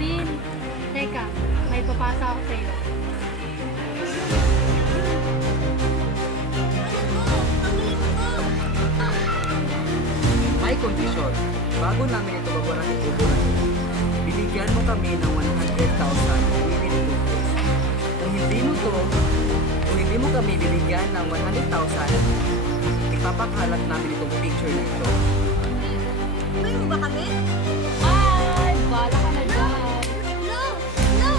Lynn, teka, may papasa ako sa'yo. May kondisyon. Bago namin ito babaran ng tubuhan, binigyan mo kami ng 100,000 Philippine rupees. Kung hindi mo kami bibigyan ng 100,000, ipapakalat namin itong picture na ito. May mo ba kami? Ay, bala ka na dyan. No! No!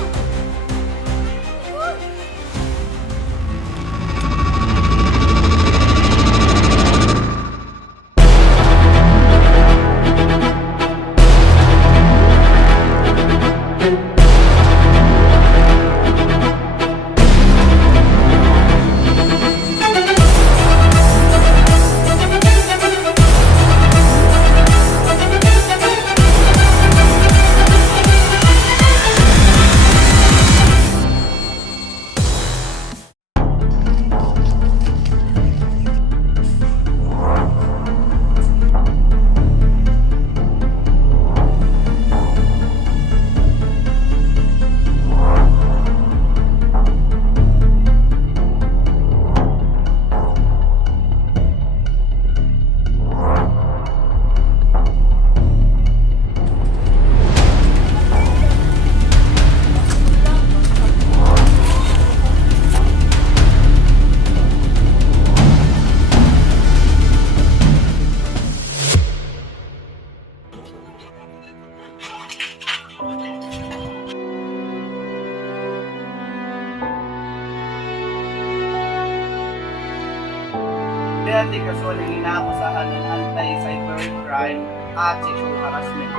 Dati kasuhan ng inaakusahan ng anti-cybercrime at sexual harassment.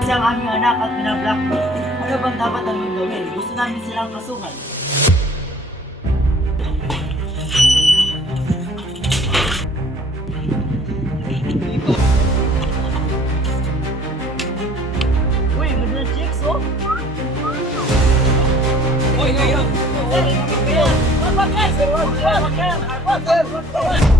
Isang aming anak at binablockmail. Ano bang dapat namin gawin? Gusto namin silang kasuhan. Uy, magandang chicks, oh! Uy, ngayon! Bakit? Bakit? Bakit?